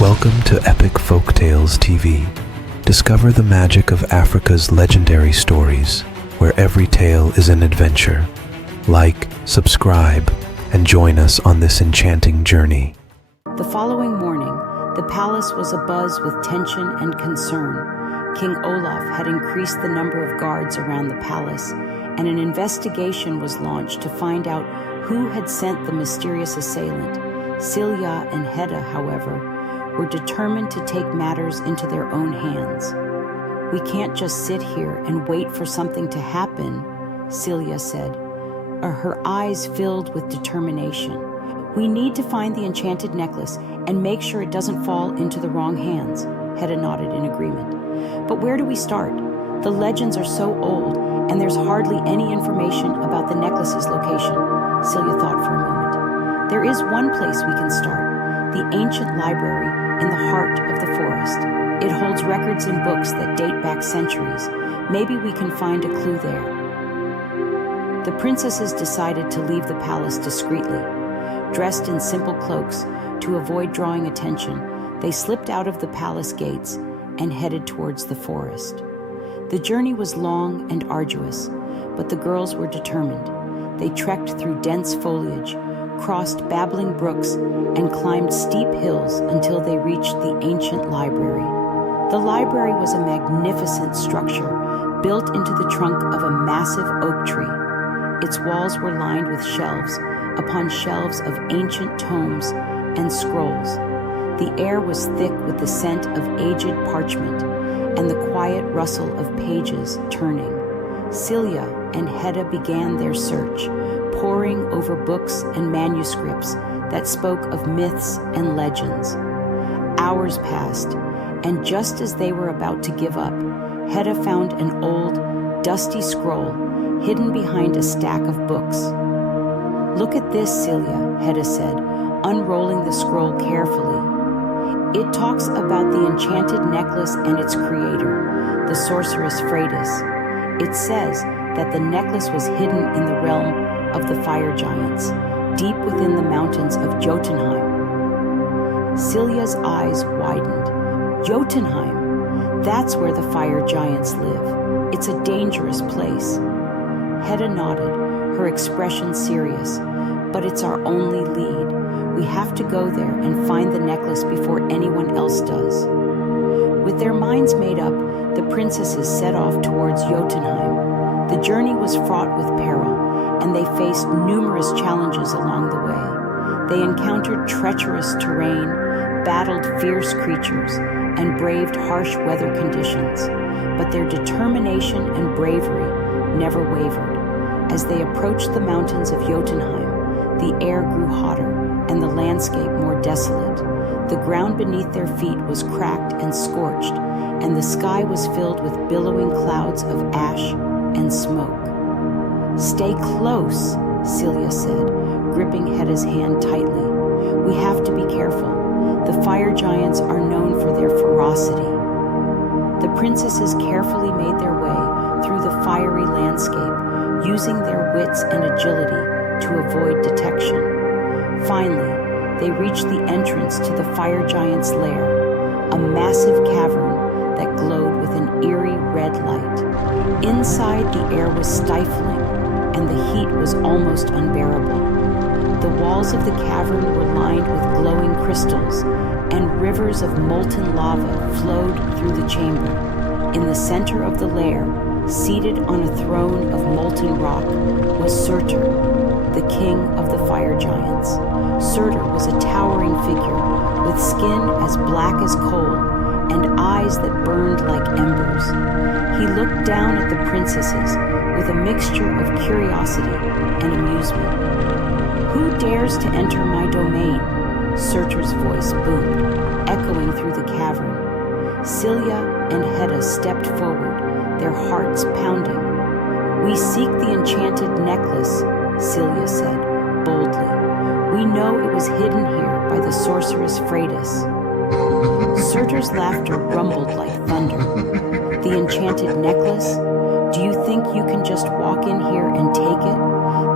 Welcome to Epic Folktales TV. Discover the magic of Africa's legendary stories, where every tale is an adventure. Like, subscribe, and join us on this enchanting journey. The following morning, the palace was abuzz with tension and concern. King Olaf had increased the number of guards around the palace, and an investigation was launched to find out who had sent the mysterious assailant. Silya and Hedda, however, were determined to take matters into their own hands. "We can't just sit here and wait for something to happen," Silya said, her eyes filled with determination. "We need to find the enchanted necklace and make sure it doesn't fall into the wrong hands." Hedda nodded in agreement. "But where do we start? The legends are so old, and there's hardly any information about the necklace's location." Silya thought for a moment. "There is one place we can start, the ancient library in the heart of the forest. It holds records and books that date back centuries. Maybe we can find a clue there." The princesses decided to leave the palace discreetly. Dressed in simple cloaks to avoid drawing attention, they slipped out of the palace gates and headed towards the forest. The journey was long and arduous, but the girls were determined. They trekked through dense foliage, crossed babbling brooks, and climbed steep hills until they reached the ancient library. The library was a magnificent structure built into the trunk of a massive oak tree. Its walls were lined with shelves upon shelves of ancient tomes and scrolls. The air was thick with the scent of aged parchment and the quiet rustle of pages turning. Silya and Hedda began their search, poring over books and manuscripts that spoke of myths and legends. Hours passed, and just as they were about to give up, Hedda found an old, dusty scroll hidden behind a stack of books. "Look at this, Silya," Hedda said, unrolling the scroll carefully. "It talks about the enchanted necklace and its creator, the sorceress Freydis. It says that the necklace was hidden in the realm of the fire giants, deep within the mountains of Jotunheim." Silya's eyes widened. "Jotunheim? That's where the fire giants live. It's a dangerous place." Hedda nodded, her expression serious. "But it's our only lead. We have to go there and find the necklace before anyone else does." With their minds made up, the princesses set off towards Jotunheim. The journey was fraught with peril, and they faced numerous challenges along the way. They encountered treacherous terrain, battled fierce creatures, and braved harsh weather conditions. But their determination and bravery never wavered. As they approached the mountains of Jotunheim, the air grew hotter and the landscape more desolate. The ground beneath their feet was cracked and scorched, and the sky was filled with billowing clouds of ash and smoke. "Stay close," Silya said, gripping Hedda's hand tightly. "We have to be careful. The fire giants are known for their ferocity." The princesses carefully made their way through the fiery landscape, using their wits and agility to avoid detection. Finally, they reached the entrance to the fire giant's lair, a massive cavern that glowed with an eerie red light. Inside, the air was stifling, and the heat was almost unbearable. The walls of the cavern were lined with glowing crystals, and rivers of molten lava flowed through the chamber. In the center of the lair, seated on a throne of molten rock, was Surtr, the king of the fire giants. Surtr was a towering figure with skin as black as coal and eyes that burned like embers. He looked down at the princesses with a mixture of curiosity and amusement. "Who dares to enter my domain?" Surtr's voice boomed, echoing through the cavern. Silya and Hedda stepped forward, their hearts pounding. "We seek the enchanted necklace," Silya said, boldly. "We know it was hidden here by the sorceress Freydis." Surtr's laughter rumbled like thunder. "The enchanted necklace? Do you think you can just walk in here and take it?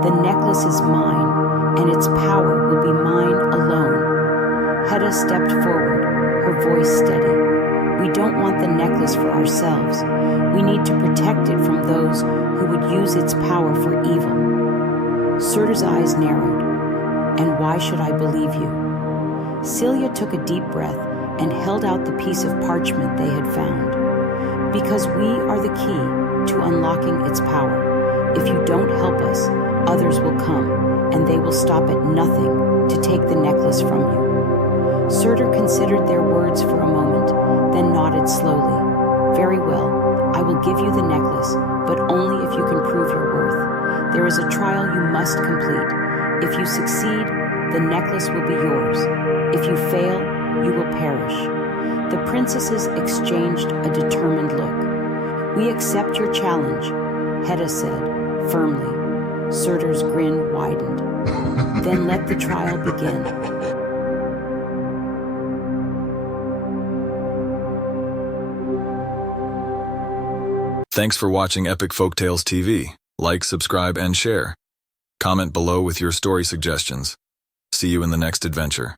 The necklace is mine, and its power will be mine alone." Hedda stepped forward, voice steady. We don't want the necklace for ourselves. We need to protect it from those who would use its power for evil. Surtr's eyes narrowed. And why should I believe you? Silya took a deep breath and held out the piece of parchment they had found. Because we are the key to unlocking its power. If you don't help us, others will come, and they will stop at nothing to take the necklace from you. Surtr considered their words for a moment, then nodded slowly. Very well, I will give you the necklace, but only if you can prove your worth. There is a trial you must complete. If you succeed, the necklace will be yours. If you fail, you will perish. The princesses exchanged a determined look. We accept your challenge, Hedda said, firmly. Surtr's grin widened. Then let the trial begin. Thanks for watching Epic Folktales TV. Like, subscribe, and share. Comment below with your story suggestions. See you in the next adventure.